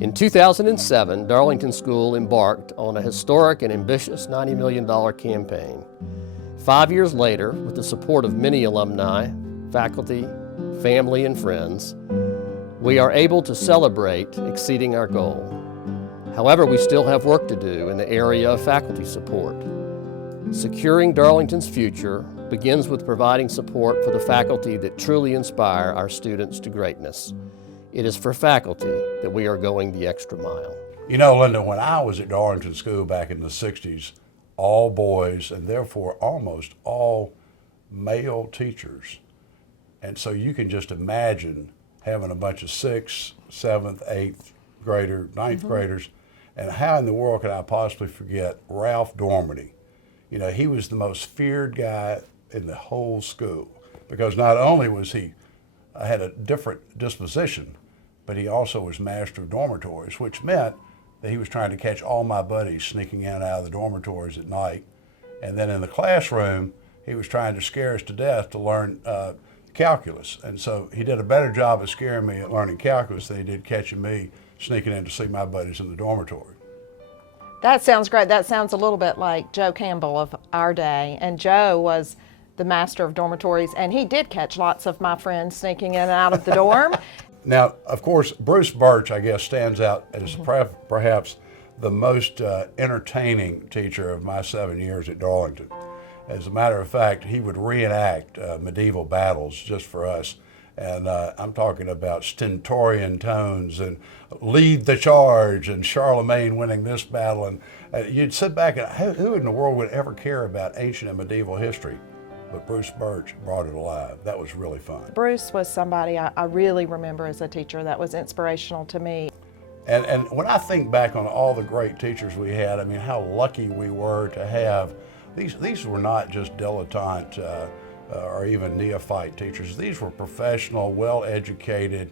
In 2007, Darlington School embarked on a historic and ambitious $90 million campaign. 5 years later, with the support of many alumni, faculty, family, and friends, we are able to celebrate exceeding our goal. However, we still have work to do in the area of faculty support. Securing Darlington's future begins with providing support for the faculty that truly inspire our students to greatness. It is for faculty that we are going the extra mile. You know, Linda, when I was at Darlington School back in the 60s, all boys and therefore almost all male teachers. And so you can just imagine having a bunch of 6th, 7th, 8th grader, 9th graders, and how in the world could I possibly forget Ralph Dormady? You know, he was the most feared guy in the whole school because not only was he had a different disposition, but he also was master of dormitories, which meant that he was trying to catch all my buddies sneaking in and out of the dormitories at night. And then in the classroom, he was trying to scare us to death to learn calculus. And so he did a better job of scaring me at learning calculus than he did catching me sneaking in to see my buddies in the dormitory. That sounds great. That sounds a little bit like Joe Campbell of our day. And Joe was the master of dormitories, and he did catch lots of my friends sneaking in and out of the dorm. Now, of course, Bruce Birch, I guess, stands out as perhaps the most entertaining teacher of my 7 years at Darlington. As a matter of fact, he would reenact medieval battles just for us. And I'm talking about stentorian tones and lead the charge and Charlemagne winning this battle. And you'd sit back and who in the world would ever care about ancient and medieval history? But Bruce Birch brought it alive. That was really fun. Bruce was somebody I really remember as a teacher that was inspirational to me. And when I think back on all the great teachers we had, I mean, how lucky we were to have, these were not just dilettante or even neophyte teachers. These were professional, well-educated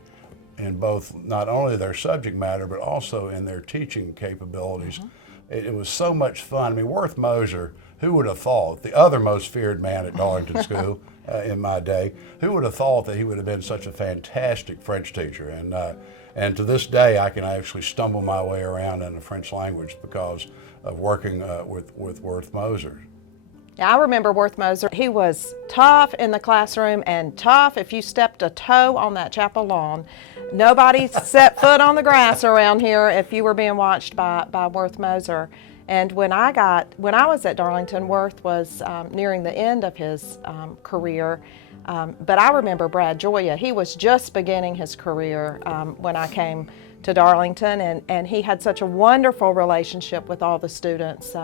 in both not only their subject matter, but also in their teaching capabilities. It was so much fun. I mean, Worth Moser, who would have thought, the other most feared man at Darlington School in my day, who would have thought that he would have been such a fantastic French teacher? And to this day, I can actually stumble my way around in the French language because of working with Worth Moser. Yeah, I remember Worth Moser. He was tough in the classroom and tough if you stepped a toe on that chapel lawn. Nobody set foot on the grass around here if you were being watched by Worth Moser. And when I was at Darlington, Worth was nearing the end of his career. But I remember Brad Joya. He was just beginning his career when I came to Darlington, and he had such a wonderful relationship with all the students.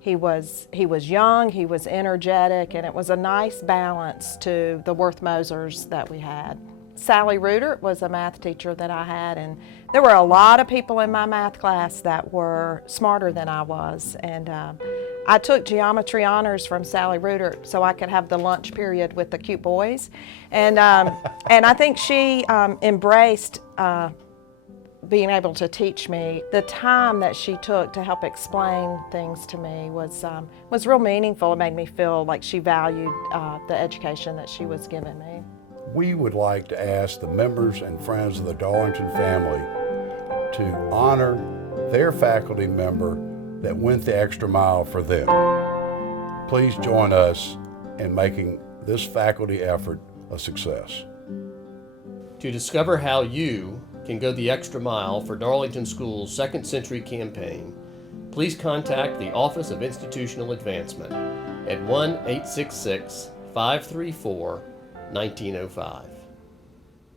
He was young, he was energetic, and it was a nice balance to the Worth Mosers that we had. Sally Reuter was a math teacher that I had, and there were a lot of people in my math class that were smarter than I was. And I took geometry honors from Sally Reuter so I could have the lunch period with the cute boys. And I think she embraced being able to teach me. The time that she took to help explain things to me was real meaningful. It made me feel like she valued the education that she was giving me. We would like to ask the members and friends of the Darlington family to honor their faculty member that went the extra mile for them. Please join us in making this faculty effort a success. To discover how you can go the extra mile for Darlington School's Second Century campaign, please contact the Office of Institutional Advancement at 1-866-534-1905.